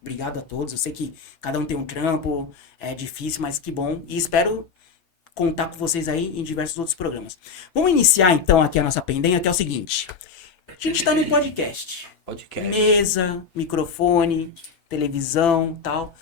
Obrigado a todos. Eu sei que cada um tem um trampo, é difícil, mas que bom. E espero contar com vocês aí em diversos outros programas. Vamos iniciar então aqui a nossa pendenga, que é o seguinte. A gente tá num podcast. Podcast. Mesa, microfone, televisão, tal.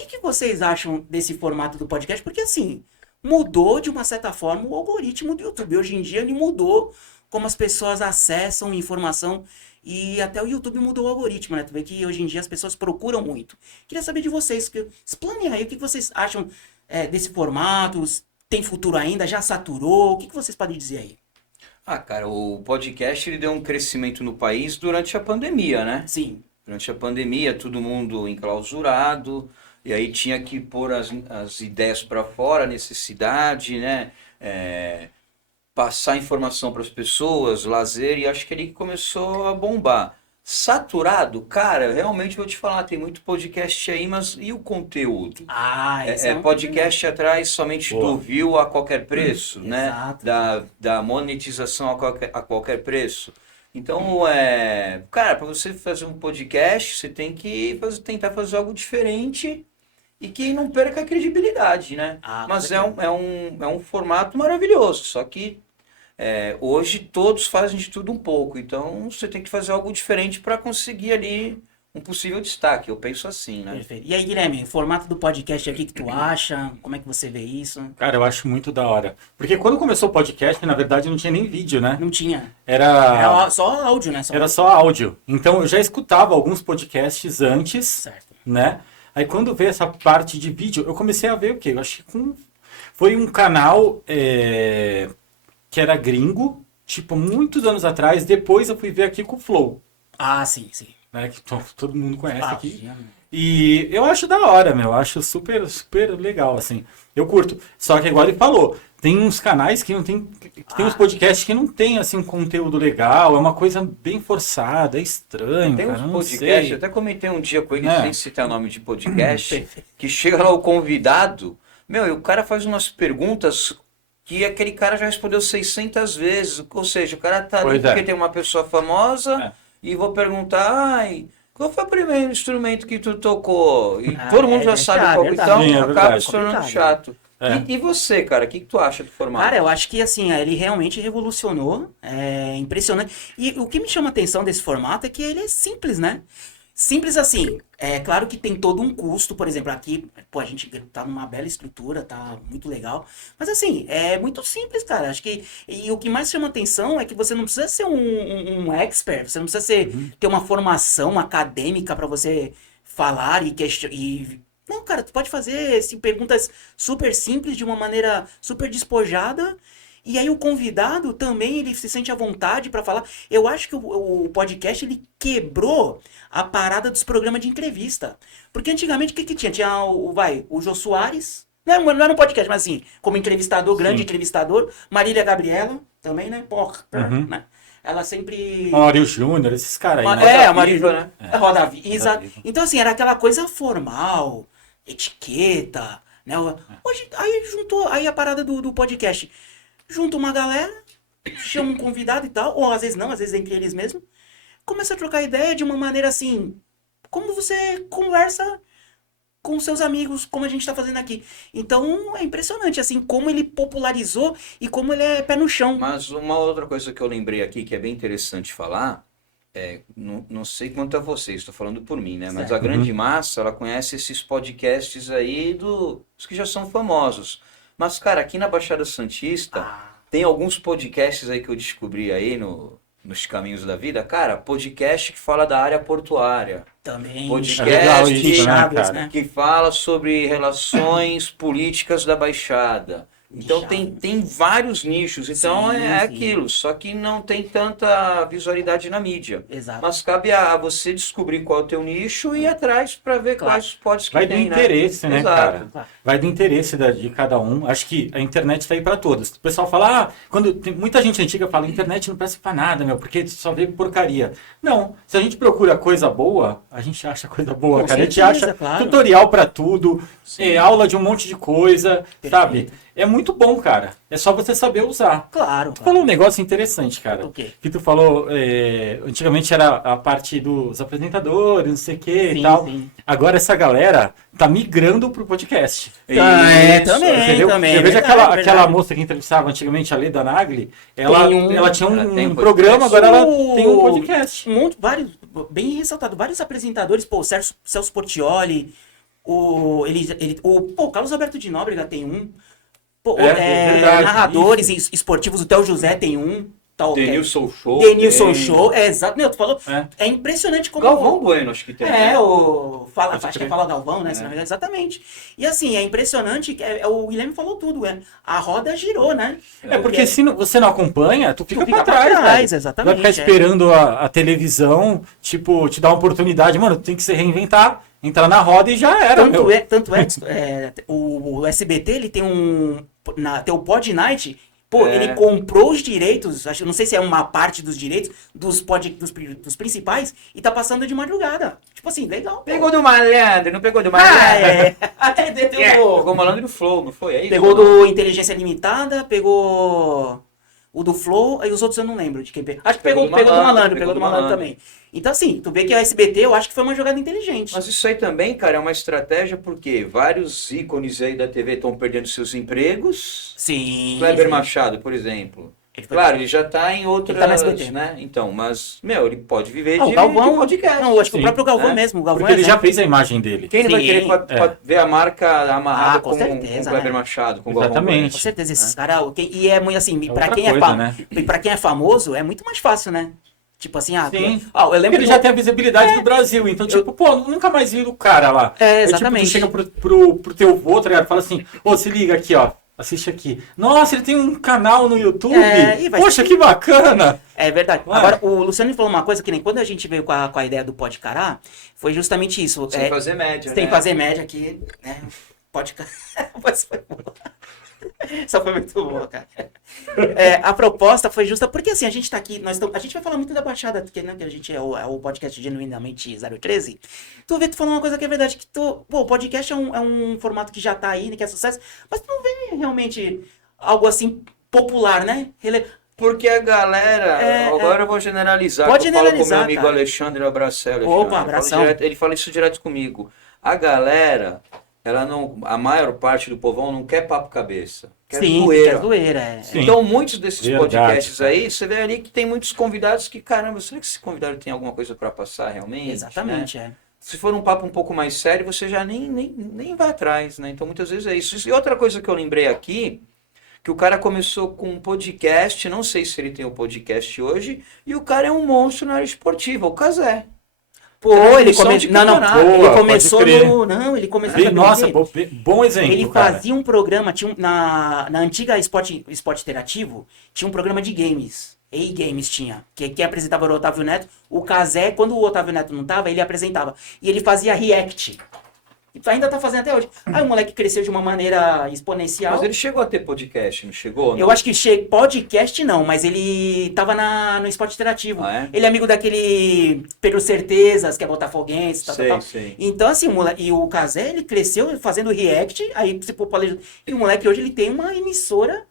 O que vocês acham desse formato do podcast? Porque assim, mudou de uma certa forma o algoritmo do YouTube. Hoje em dia ele mudou como as pessoas acessam informação e até o YouTube mudou o algoritmo, né? Tu vê que hoje em dia as pessoas procuram muito. Queria saber de vocês, explanem aí o que vocês acham desse formato, tem futuro ainda, já saturou, o que vocês podem dizer aí? Cara, o podcast ele deu um crescimento no país durante a pandemia, né? Sim. Durante a pandemia, todo mundo enclausurado, e aí tinha que pôr as ideias para fora, a necessidade, né? Passar informação para as pessoas, lazer, e acho que ele começou a bombar. Saturado? Cara, realmente vou te falar, tem muito podcast aí, mas e o conteúdo? Podcast atrás somente do view a qualquer preço, né? Exato. Da monetização a qualquer preço. Então, cara, para você fazer um podcast, você tem que tentar fazer algo diferente e que não perca a credibilidade, né? Mas é um formato maravilhoso, só que hoje todos fazem de tudo um pouco, então você tem que fazer algo diferente para conseguir ali um possível destaque, eu penso assim, né? Perfeito. E aí, Guilherme, o formato do podcast aqui que tu acha? Como é que você vê isso? Cara, eu acho muito da hora. Porque quando começou o podcast, na verdade, não tinha nem vídeo, né? Não tinha. Era só áudio, né? Era só áudio. Então eu já escutava alguns podcasts antes, Certo. né? Aí quando veio essa parte de vídeo, eu comecei a ver o quê? Eu acho que foi um canal que era gringo, tipo, muitos anos atrás. Depois eu fui ver aqui com o Flow. Ah, sim, sim. Né, que todo mundo conhece aqui. Já. E eu acho da hora, meu. Eu acho super, super legal, assim. Eu curto. Só que igual ele falou, tem uns canais que não tem... Tem uns podcasts que não tem, assim, um conteúdo legal. É uma coisa bem forçada, é estranho, tem cara. uns podcasts, sei. eu até comentei um dia com ele, sem citar o nome de podcast, que chega lá o convidado, e o cara faz umas perguntas que aquele cara já respondeu 600 vezes. Ou seja, o cara tá ali porque tem uma pessoa famosa... E vou perguntar, qual foi o primeiro instrumento que tu tocou? E todo mundo já sabe qual, então acaba se tornando chato. E você, cara, o que tu acha do formato? Cara, eu acho que assim, ele realmente revolucionou, é impressionante. E o que me chama a atenção desse formato é que ele é simples, né? Simples assim, é claro que tem todo um custo, por exemplo, aqui, pô, a gente tá numa bela estrutura, tá muito legal, mas assim, é muito simples, cara, acho que, e o que mais chama atenção é que você não precisa ser um expert, você não precisa ter uma formação acadêmica para você falar e não, cara, tu pode fazer assim, perguntas super simples, de uma maneira super despojada. E aí o convidado também, ele se sente à vontade para falar. Eu acho que o podcast, ele quebrou a parada dos programas de entrevista. Porque antigamente, o que tinha? Tinha o Jô Soares, não era um podcast, mas assim, como entrevistador, grande entrevistador. Marília Gabriela, também, né? Né? Ela sempre... Mário Júnior, esses caras aí. Né? A Marília Júnior, né? Roda Viva, exato. Então assim, era aquela coisa formal, etiqueta, né? Hoje, aí a parada do podcast... Junta uma galera, chama um convidado e tal, ou às vezes não, às vezes entre eles mesmo, começa a trocar ideia de uma maneira assim, como você conversa com seus amigos, como a gente tá fazendo aqui. Então é impressionante, assim, como ele popularizou e como ele é pé no chão. Mas uma outra coisa que eu lembrei aqui, que é bem interessante falar, não sei quanto a vocês, estou falando por mim, né? Certo. Mas a grande massa, ela conhece esses podcasts aí os que já são famosos. Mas, cara, aqui na Baixada Santista, tem alguns podcasts aí que eu descobri aí nos caminhos da vida. Cara, podcast que fala da área portuária. Também. Podcast né? que fala sobre relações políticas da Baixada. Então tem vários nichos, então sim. Aquilo, só que não tem tanta visualidade na mídia. Exato. Mas cabe a você descobrir qual é o teu nicho e ir atrás para ver quais pods que vai tem, do interesse, né, Exato. cara? Vai do interesse de cada um. Acho que a internet está aí para todos. O pessoal fala, quando tem muita gente antiga fala, a internet não presta para nada, porque só vê porcaria. Não, se a gente procura coisa boa, a gente acha coisa boa, cara. Certeza, a gente acha tutorial para tudo, aula de um monte de coisa, sabe? É muito muito bom, cara. É só você saber usar. Claro, Tu claro. falou um negócio interessante, cara. O quê? Que tu falou, antigamente era a parte dos apresentadores, não sei o que e Sim, tal. sim. Agora essa galera tá migrando pro podcast. É, Isso, também, Entendeu? também. Eu vejo verdade, aquela verdade. moça que entrevistava antigamente, a Leda Nagli, ela tinha ela tem um um podcast. programa, agora ela tem um podcast. Vários, bem ressaltado, vários apresentadores, pô, o Celso Portiolli, o Carlos Alberto de Nóbrega tem um, pô, Verdade, narradores esportivos, o Theo José tem um, tal, Denilson Show. Denilson tem. Show, exato, meu, tu falou, É. é impressionante como... Galvão Bueno, acho que tem. né? Acho que crer. Fala Galvão, né? se não me engano, exatamente. E assim, é impressionante, o Guilherme falou tudo, a roda girou, né? Porque se você não acompanha, tu fica, Tu fica pra pra trás, trás, velho. exatamente, Vai ficar esperando a televisão, tipo, te dar uma oportunidade. Mano, tu tem que se reinventar, entrar na roda e já era, meu. Tanto é que o SBT, ele tem tem o Pod Night, pô, ele comprou os direitos, não sei se é uma parte dos direitos, dos principais, e tá passando de madrugada. Tipo assim, legal. Pô. Pegou do malandro, não pegou do Ah, malandro. Até Pegou o malandro do Flow, não foi? É isso, Pegou mano? do Inteligência Limitada, pegou o do Flow, e os outros eu não lembro de quem pegou. Acho que pegou do Malandro também. Então, assim, tu vê que a SBT, eu acho que foi uma jogada inteligente. Mas isso aí também, cara, é uma estratégia porque vários ícones aí da TV estão perdendo seus empregos. Sim. Kleber sim. Machado, por exemplo. Ele foi- Claro, ele já tá em outras, Ele tá no SBT. né? Então, mas, meu, ele pode viver O de Galvão, podcast. não, acho que Sim. o próprio Galvão né? mesmo. O Galvão Porque ele já exemplo. fez a imagem dele. Quem não vai Sim. querer ver a marca amarrada com com certeza, o Kleber né? Machado, com o Galvão Exatamente. Bueno? Com certeza, esses caras. E é muito assim, pra outra quem, coisa, né? pra quem é famoso, é muito mais fácil, né? Tipo assim, Sim. eu lembro Ele que já tem a visibilidade do Brasil, então, tipo, pô, nunca mais vi o cara lá. exatamente. Tipo, tu chega pro teu vô, tá ligado? Fala assim, ô, se liga aqui, ó, assiste aqui. Nossa, ele tem um canal no YouTube? E vai Poxa, ser- que bacana! É verdade. Ué. Agora, o Luciano falou uma coisa que nem quando a gente veio com a ideia do Podcará, foi justamente isso. Sem fazer média, Sem né? fazer média aqui, né? Podcará. Mas foi boa. Só foi muito boa, cara. A proposta foi justa, porque assim, a gente tá aqui, a gente vai falar muito da Baixada, porque né, que a gente é o podcast Genuinamente 013. Tu falou uma coisa que é verdade, que o podcast é um formato que já tá aí, né, que é sucesso, mas tu não vê realmente algo assim popular, né? Porque a galera, agora eu vou generalizar, Pode que eu falo com meu generalizar, amigo cara. Alexandre, abraço, Alexandre. Opa, Eu falo abração. ele fala isso direto comigo. A galera, ela não, a maior parte do povão não quer papo cabeça, quer Sim, zoeira. quer zoeira. Sim. Então, muitos desses Verdade, podcasts cara. aí, você vê ali que tem muitos convidados que, caramba, será que esse convidado tem alguma coisa para passar realmente? Exatamente, né? Se for um papo um pouco mais sério, você já nem vai atrás, né? Então, muitas vezes é isso. E outra coisa que eu lembrei aqui, que o cara começou com um podcast, não sei se ele tem o podcast hoje, e o cara é um monstro na área esportiva, o Cazé. Pô, ele Transmissão de começou. Não, campeonato. ele Boa, começou pode crer. ele começou. sabe Nossa, por quê? bom exemplo, Ele cara. fazia um programa, na antiga Esporte Interativo, tinha um programa de games. E-Games tinha. Quem apresentava era o Otávio Neto. O Cazé, quando o Otávio Neto não tava, ele apresentava. E ele fazia react. E ainda tá fazendo até hoje. Aí o moleque cresceu de uma maneira exponencial. Mas ele chegou a ter podcast, não chegou? Eu acho que podcast não, mas ele tava no Esporte Interativo. Ah, é? Ele é amigo daquele Pedro Certezas, que é botafoguense, tal, tal, tal. Sei. Então, assim, e o Cazé, ele cresceu fazendo react, aí se popularizou. E o moleque hoje, ele tem uma emissora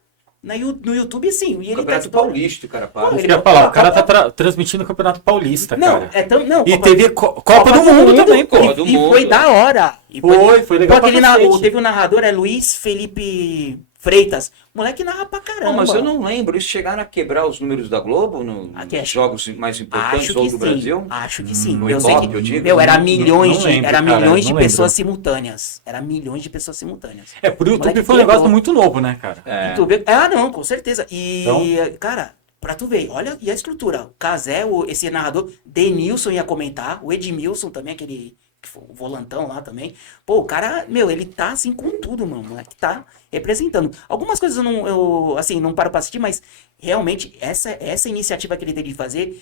no YouTube, sim. E ele Campeonato tá Paulista, o cara Pô, para. Eu ia falar, o cara tá transmitindo o Campeonato Paulista, Não, cara. não. E teve Copa do Mundo também, pô. Copa do E Mundo. foi da hora. E Foi legal Pô, pra cacete. teve um narrador, é Luiz Felipe Freitas. O moleque narra pra caramba. Não, mas eu não lembro. Eles chegaram a quebrar os números da Globo Aqui, nos jogos mais importantes Acho ou que do sim. Brasil? Acho que sim. No Eu sei Ibope, que, eu digo. meu, era Não milhões lembro, era cara, milhões de não pessoas lembro. simultâneas. Era milhões de pessoas simultâneas. Pro YouTube Moleque foi um negócio quebrou. muito novo, né, cara? É. E tu vê, não, com certeza. E, Então- cara, pra tu ver, olha e a estrutura. O Cazé, esse narrador, Denilson ia comentar, o Edmilson também, aquele o volantão lá também. Pô, o cara, meu, ele tá assim com tudo, mano. O moleque tá representando. Algumas coisas eu não paro pra assistir, mas realmente essa iniciativa que ele teve de fazer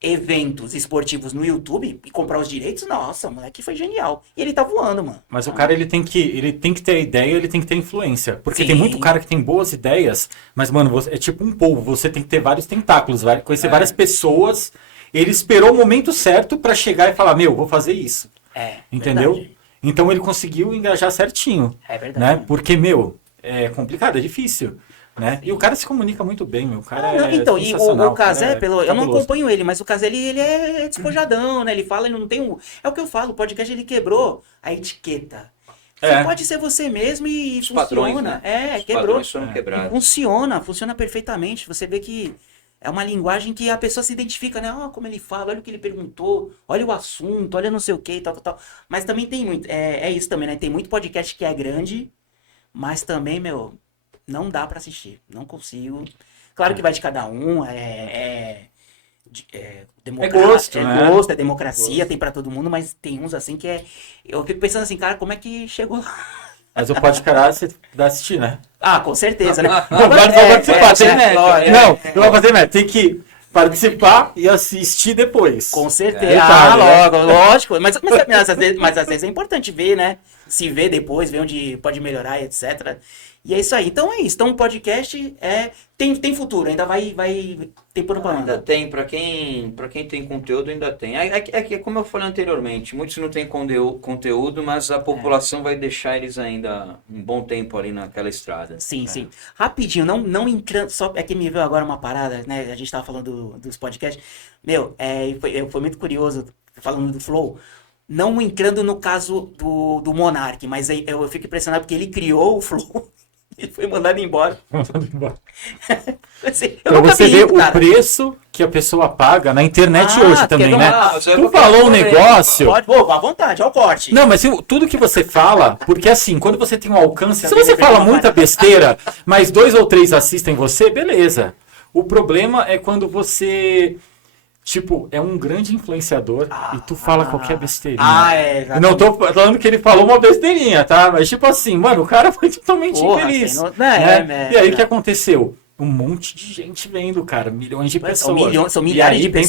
eventos esportivos no YouTube e comprar os direitos, nossa, o moleque foi genial. E ele tá voando, mano. Mas o cara, ele tem que ter ideia, ele tem que ter influência. Porque Sim. tem muito cara que tem boas ideias, mas, mano, é tipo um polvo. Você tem que ter vários tentáculos, conhecer várias pessoas. Ele esperou o momento certo pra chegar e falar, meu, vou fazer isso. Entendeu? Verdade. Então ele conseguiu engajar certinho. É verdade. Né? Porque, meu, é complicado, é difícil. Né? E o cara se comunica muito bem, meu. O cara Não, é então, e sensacional, o Cazé, cara, eu não cabuloso. acompanho ele, mas o Cazé, ele é despojadão, né? Ele fala, ele não tem um... É o que eu falo, o podcast, ele quebrou a etiqueta. Você É. pode ser você mesmo e Os funciona. padrões, né? Os Quebrou. padrões foram E quebrados. funciona perfeitamente. Você vê que é uma linguagem que a pessoa se identifica, né? Ó, como ele fala, olha o que ele perguntou, olha o assunto, olha não sei o que, tal. Mas também tem muito, é isso também, né? Tem muito podcast que é grande, mas também, meu, não dá pra assistir. Não consigo. Claro que vai de cada um, gosto, né? gosto, é democracia, tem pra todo mundo, mas tem uns assim que é... Eu fico pensando assim, cara, como é que chegou lá? Mas o podcast você vai assistir, né? Ah, com certeza, né? Não vai participar, tem lógico, Não, não vai fazer meta. Tem que participar e assistir depois. Com certeza. Detalhe, né? Lógico. Mas às vezes é importante ver, né? Se ver depois, ver onde pode melhorar, etc. E é isso aí. Então é isso. Então o podcast tem futuro, ainda vai ter por Ainda tem, pra quem tem conteúdo, ainda tem. É que, como eu falei anteriormente, muitos não têm conteúdo, mas a população vai deixar eles ainda um bom tempo ali naquela estrada. Sim. Rapidinho, não entrando. Só é que me veio agora uma parada, né? A gente tava falando dos podcasts. Meu, foi muito curioso, falando do Flow. Não entrando no caso do Monark, mas aí eu fico impressionado porque ele criou o Flow. Ele foi mandado embora. Assim, eu Pra nunca você vi ver isso, o cara. preço que a pessoa paga na internet hoje também, quer né? tomar- Mas eu Tu vou falou um falar pra ele, negócio... Pode, à vontade, ao corte. Não, mas tudo que você fala, porque assim, quando você tem um alcance, se você fala muita besteira, mas 2 ou 3 assistem você, beleza. O problema é quando você, tipo, é um grande influenciador e tu fala qualquer besteirinha. Eu não tô falando que ele falou uma besteirinha, tá? Mas tipo assim, mano, o cara foi totalmente Porra, infeliz. sem no- Né? E aí o que aconteceu? Um monte de gente vendo, cara, milhões de pessoas. São milhares E aí, de pensa